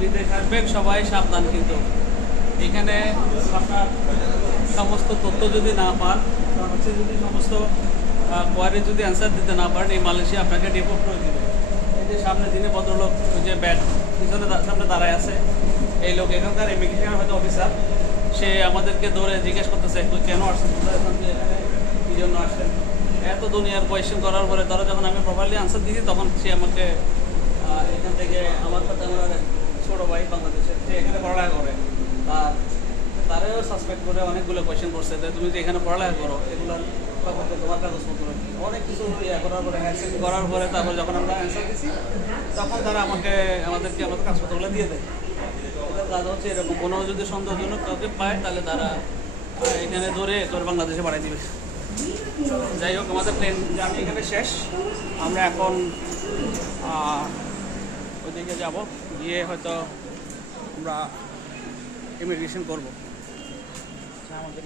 বিদেশ আসবেন সবাই সাবধান, কিন্তু এখানে আপনার সমস্ত তথ্য যদি না পান, হচ্ছে যদি সমস্ত কোয়ারি যদি অ্যান্সার দিতে না পারেন, এই মালয়েশিয়া আপনাকে ডিপোর্ট করে দিবে। এই যে সামনে দিনে ভদ্রলোক ওই যে ব্যাগ পিছনে সামনে দাঁড়ায় আছে, এই লোক এখানকার ইমিগ্রেশন হয়তো অফিসার, সে আমাদেরকে ধরে জিজ্ঞেস করতেছে একটু কেন আসছেন, কী জন্য আসছেন, এত দুনিয়ার কোয়েশ্চেন করার পরে তারা যখন আমি প্রপারলি আনসার দিয়েছি তখন সে আমাকে এখান থেকে আমার সাথে আমার ছোটো ভাই বাংলাদেশের, সে এখানে পড়ালেখা করে, আর তারাও সাসপেক্ট করে অনেকগুলো কোয়েশ্চেন করছে যে তুমি যে এখানে পড়ালেখা করো এগুলো তোমার কাগজপত্র অনেক কিছু ইয়ে করার পরে হ্যান্ডসেট করার পরে তারপর যখন আমরা অ্যান্সার দিচ্ছি তখন তারা আমাদেরকে আমাদের কাগজপত্রগুলো দিয়ে দেয়। ওদের কাজ হচ্ছে এরকম, কোনো যদি সন্দেহজনক কাউকে পায় তাহলে তারা এখানে ধরে তোর বাংলাদেশে পাঠিয়ে দিবে। যাই হোক, আমাদের প্লেন জার্নি এখানে শেষ। আমরা এখন ওইদিকে যাব, গিয়ে হয়তো আমরা ইমিগ্রেশন করবো। আমাদের